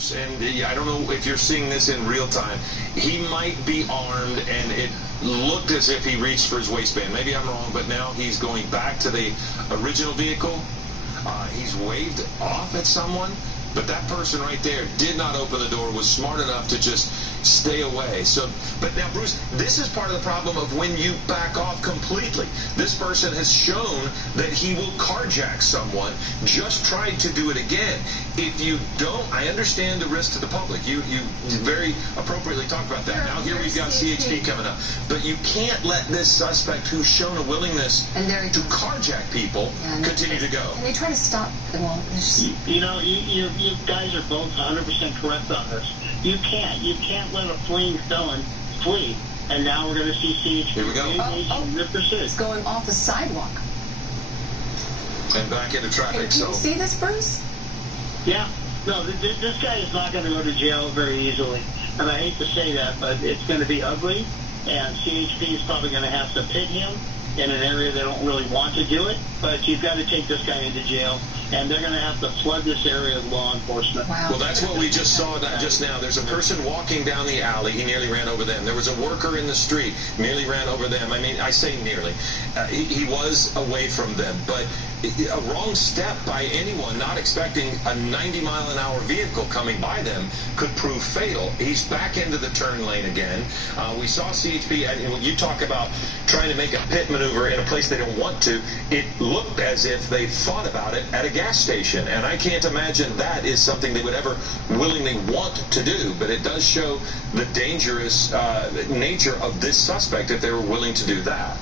Bruce, and I don't know if you're seeing this in real time, he might be armed, and it looked as if he reached for his waistband. Maybe I'm wrong, but now he's going back to the original vehicle. He's waved off at someone, but that person right there did not open the door, was smart enough to just stay away. So, but now, Bruce, this is part of the problem of when you back off completely. This person has shown that he will carjack someone. Just tried to do it again. If you don't, I understand the risk to the public. You very appropriately talk about that. Now here we've got CHP coming up. But you can't let this suspect who's shown a willingness to carjack people continue to go. And they try to stop them all. You know, you guys are both 100% correct on this. You can't let a fleeing felon flee. And now we're going to see CHP Here we go. in the pursuit. It's going off the sidewalk. And back into traffic. Can you see this, Bruce? Yeah. No, this guy is not going to go to jail very easily. And I hate to say that, but it's going to be ugly. And CHP is probably going to have to pit him in an area they don't really want to do it. But you've got to take this guy into jail. And they're going to have to flood this area with law enforcement. Wow. Well, that's what we just saw just now. There's a person walking down the alley. He nearly ran over them. There was a worker in the street. Nearly ran over them. I mean, I say nearly. He was away from them. But a wrong step by anyone not expecting a 90-mile-an-hour vehicle coming by them could prove fatal. He's back into the turn lane again. We saw CHP, and when you talk about trying to make a pit maneuver in a place they don't want to, it looked as if they thought about it at a gas station, and I can't imagine that is something they would ever willingly want to do, but it does show the dangerous nature of this suspect if they were willing to do that.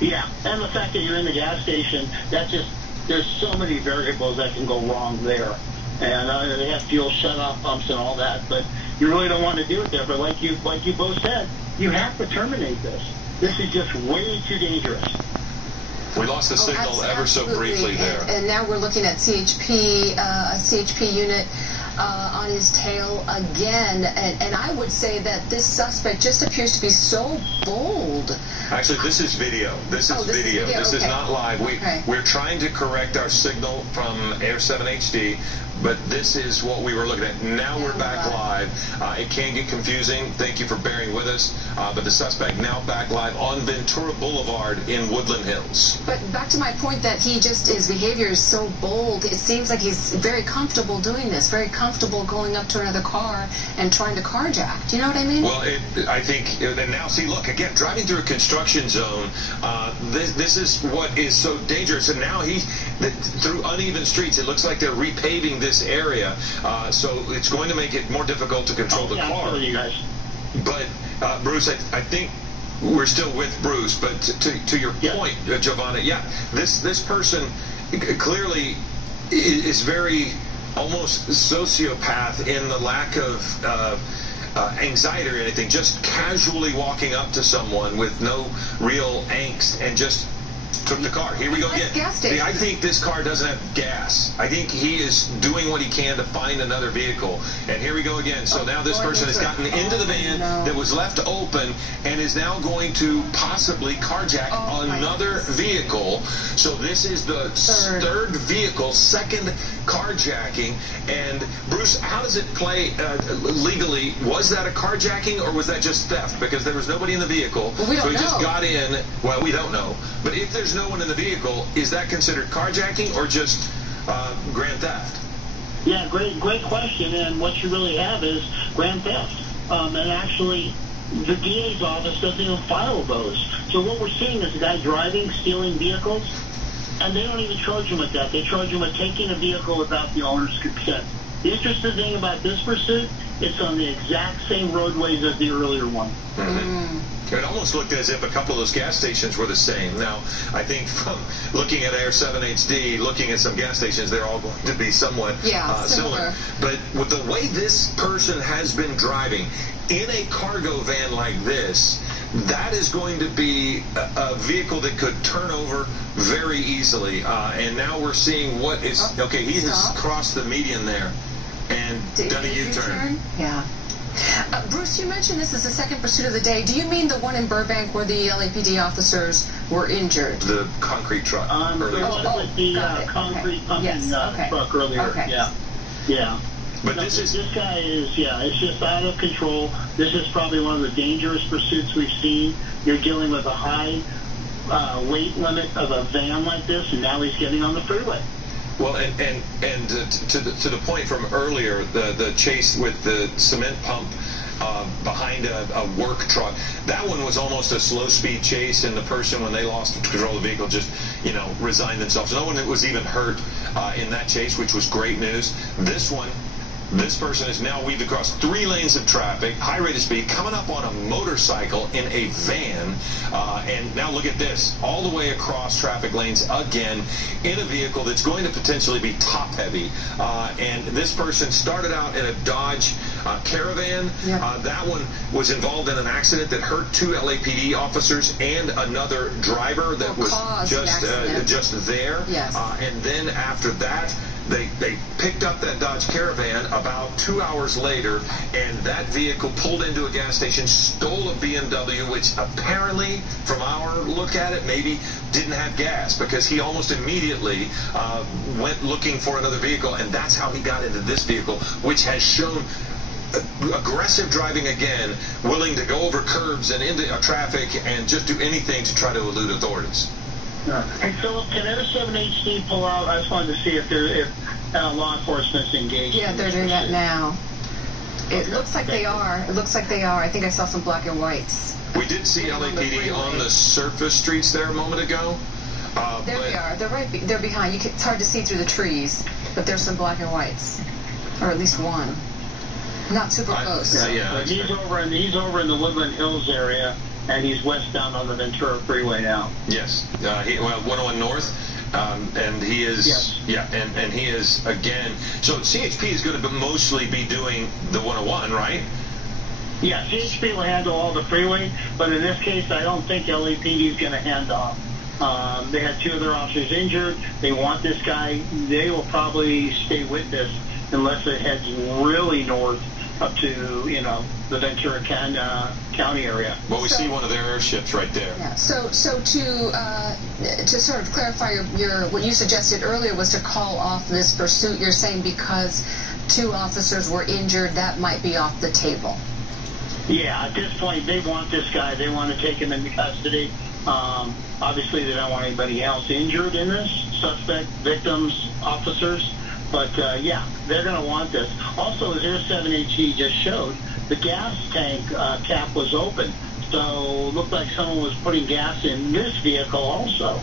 Yeah, and the fact that you're in the gas station, there's so many variables that can go wrong there. And they have fuel shut-off pumps and all that, but you really don't want to do it there. But like you both said, you have to terminate this. This is just way too dangerous. We lost the signal ever so briefly there. And now we're looking at CHP, a CHP unit on his tail again. And I would say that this suspect just appears to be so bold. Actually, this is video. This is video. This is not live. We're trying to correct our signal from Air 7 HD, but this is what we were looking at. Now we're back live. It can get confusing. Thank you for bearing with us. But the suspect now back live on Ventura Boulevard in Woodland Hills. But back to my point that his behavior is so bold, it seems like he's very comfortable doing this, very comfortable going up to another car and trying to carjack. Do you know what I mean? Well, I think, and now see, look, again, driving through a construction zone, this is what is so dangerous. And now through uneven streets, it looks like they're repaving this area, so it's going to make it more difficult to control the car. You guys. But, Bruce, I think we're still with Bruce, but to your point, Giovanna, this person clearly is very almost sociopath in the lack of anxiety or anything, just casually walking up to someone with no real angst and just took the car. Here we go again. I think this car doesn't have gas. I think he is doing what he can to find another vehicle. And here we go again. So now this person has gotten into the van that was left open and is now going to possibly carjack another vehicle. So this is the third vehicle, second carjacking. And Bruce, how does it play legally? Was that a carjacking or was that just theft? Because there was nobody in the vehicle. Well, we don't know. Just got in. Well, we don't know. But if there's no one in the vehicle, is that considered carjacking or just grand theft? Yeah, great question. And what you really have is grand theft. And actually, the DA's office doesn't even file those. So what we're seeing is a guy driving, stealing vehicles, and they don't even charge him with that. They charge him with taking a vehicle without the owner's consent. The interesting thing about this pursuit, it's on the exact same roadways as the earlier one. Mm-hmm. It almost looked as if a couple of those gas stations were the same. Now, I think from looking at Air 7 HD, looking at some gas stations, they're all going to be somewhat similar. But with the way this person has been driving in a cargo van like this, that is going to be a vehicle that could turn over very easily. And now we're seeing what is... Okay, he has crossed the median there and done a U-turn. Yeah. Bruce, you mentioned this is the second pursuit of the day. Do you mean the one in Burbank where the LAPD officers were injured? The concrete truck earlier. The concrete pumping truck earlier. Yeah. But no, this guy is, it's just out of control. This is probably one of the dangerous pursuits we've seen. You're dealing with a high weight limit of a van like this, and now he's getting on the freeway. Well, and to the point from earlier, the chase with the cement pump behind a work truck, that one was almost a slow-speed chase, and the person, when they lost control of the vehicle, just, resigned themselves. No one was even hurt in that chase, which was great news. This person is now weaved across 3 lanes of traffic, high rate of speed, coming up on a motorcycle in a van. And now look at this, all the way across traffic lanes again in a vehicle that's going to potentially be top-heavy. And this person started out in a Dodge Caravan. Yep. That one was involved in an accident that hurt 2 LAPD officers and another driver that was just there. Yes. And then after that, they picked up that Dodge Caravan about 2 hours later, and that vehicle pulled into a gas station, stole a BMW, which apparently, from our look at it, maybe didn't have gas, because he almost immediately went looking for another vehicle, and that's how he got into this vehicle, which has shown aggressive driving again, willing to go over curbs and into traffic and just do anything to try to elude authorities. Hey, Philip, can Intercept HD pull out? I just wanted to see if law enforcement's engaged. Yeah, they're doing that now. It looks like they are. It looks like they are. I think I saw some black and whites. We did see LAPD on the surface streets there a moment ago. There they are. They're behind. It's hard to see through the trees, but there's some black and whites, or at least one. Not super close. He's over in the Woodland Hills area. And he's westbound on the Ventura Freeway now. Yes. 101 North. And he is, and he is, again, so CHP is going to mostly be doing the 101, right? Yeah, CHP will handle all the freeway, but in this case, I don't think LAPD is going to hand off. They had 2 of their officers injured. They want this guy. They will probably stay with this unless it heads really north up to, the Ventura County area. Well, we see one of their airships right there. Yeah. So to sort of clarify your what you suggested earlier was to call off this pursuit. You're saying because 2 officers were injured, that might be off the table. Yeah, at this point, they want this guy. They want to take him into custody. Obviously, they don't want anybody else injured in this. Suspect, victims, officers. But, they're going to want this. Also, as Intercept HD just showed, the gas tank cap was open. So it looked like someone was putting gas in this vehicle also.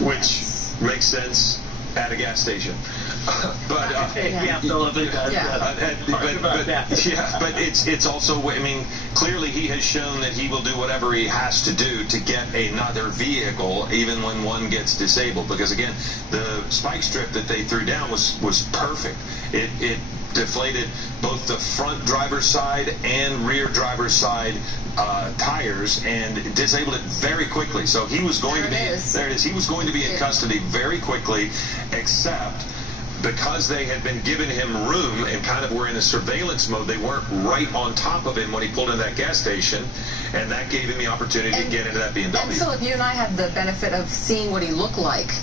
Which makes sense at a gas station. But it's also, clearly he has shown that he will do whatever he has to do to get another vehicle, even when one gets disabled. Because again, the spike strip that they threw down was perfect. It deflated both the front driver's side and rear driver's side tires and disabled it very quickly. So he was going to be there. It is. He was going to be in custody very quickly, except because they had been giving him room and kind of were in a surveillance mode, they weren't right on top of him when he pulled in that gas station, and that gave him the opportunity to get into that BMW. And Philip, you and I had the benefit of seeing what he looked like.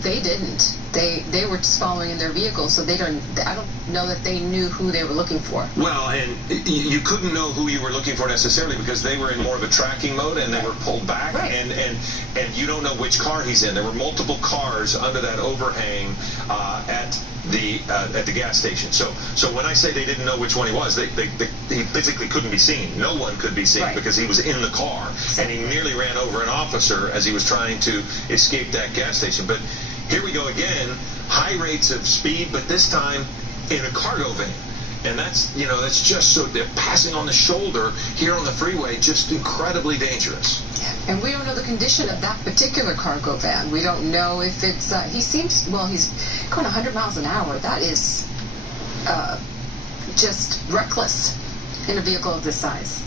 They didn't. They were just following in their vehicle, so I don't know that they knew who they were looking for. Well, and you couldn't know who you were looking for necessarily because they were in more of a tracking mode and they were pulled back, and you don't know which car he's in. There were multiple cars under that overhang at the gas station. So when I say they didn't know which one he was, he physically couldn't be seen. No one could be seen because he was in the car, and he nearly ran over an officer as he was trying to escape that gas station. But here we go again, high rates of speed, but this time in a cargo van. And that's just so, they're passing on the shoulder here on the freeway, just incredibly dangerous. Yeah. And we don't know the condition of that particular cargo van. We don't know if it's, he's going 100 miles an hour. That is just reckless in a vehicle of this size.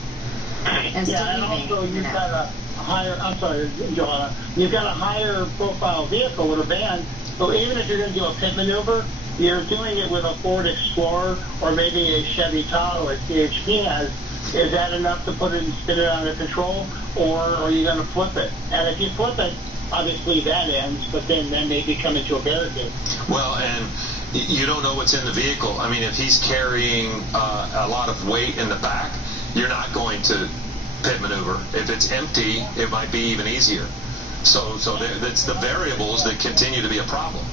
And also you've got a higher, I'm sorry, Johanna, you've got a higher profile vehicle with a van, so even if you're going to do a pit maneuver, you're doing it with a Ford Explorer or maybe a Chevy Tahoe like CHP has. Is that enough to put it and spin it under control, or are you going to flip it? And if you flip it, obviously that ends, but then they become into a barricade. Well, and you don't know what's in the vehicle. I mean, if he's carrying a lot of weight in the back, you're not going to pit maneuver. If it's empty, it might be even easier. So that's the variables that continue to be a problem.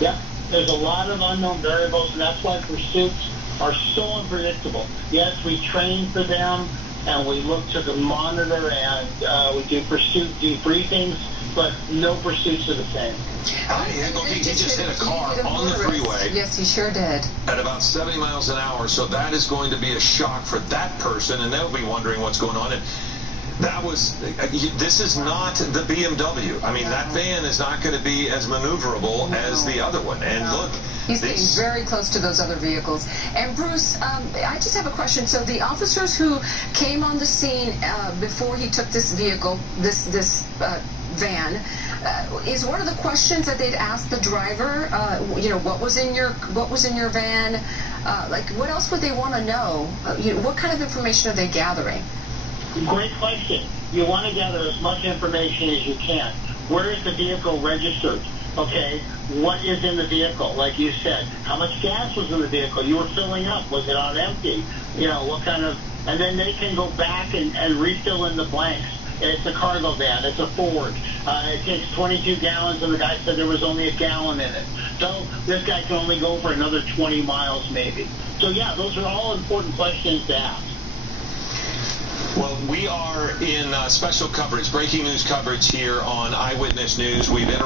Yeah, there's a lot of unknown variables, and that's why pursuits are so unpredictable. Yes, we train for them, and we look to the monitor, and we do pursuit debriefings, but no pursuits are the same. He just hit a car on the freeway. Yes, he sure did. At about 70 miles an hour, so that is going to be a shock for that person, and they'll be wondering what's going on. And this is not the BMW. I mean, that van is not going to be as maneuverable as the other one. And look, he's getting very close to those other vehicles. And Bruce, I just have a question. So the officers who came on the scene before he took this vehicle, this van, is one of the questions that they'd ask the driver, what was in your van? Like, what else would they want to know? What kind of information are they gathering? Great question. You want to gather as much information as you can. Where is the vehicle registered? Okay, what is in the vehicle? Like you said, how much gas was in the vehicle? You were filling up. Was it on empty? What kind of... And then they can go back and refill in the blanks. It's a cargo van. It's a Ford. It takes 22 gallons, and the guy said there was only a gallon in it. So this guy can only go for another 20 miles maybe. So, yeah, those are all important questions to ask. Well, we are in special coverage, breaking news coverage here on Eyewitness News. We've interrupted